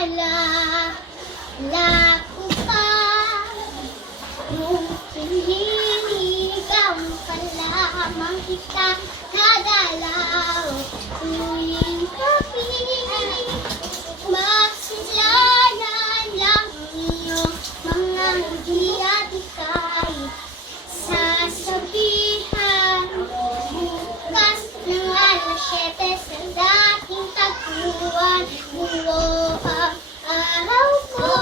Naalala ko pa nung piniligaw ka lamang kita nadalaw tuwing gabi. Masilayan lang iyong mga ngiti at ika'y sasabihan bukas ng alas 7 sa dating tagpuan. Buo ang araw ko,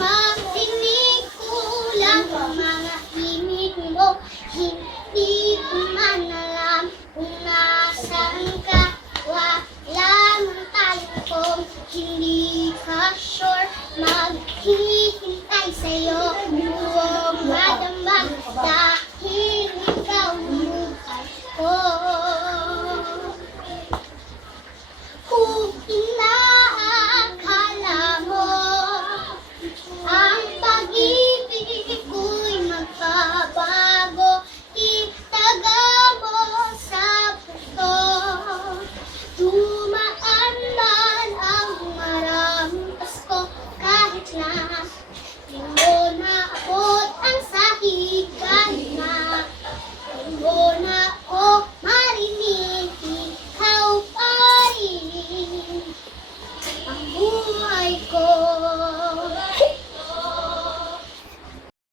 makinig ko lang ang mga himig mo. Hindi ko man alam kung nasaan ka. Wala man tayo kung hindi ka sure. Maghihintay sa'yo.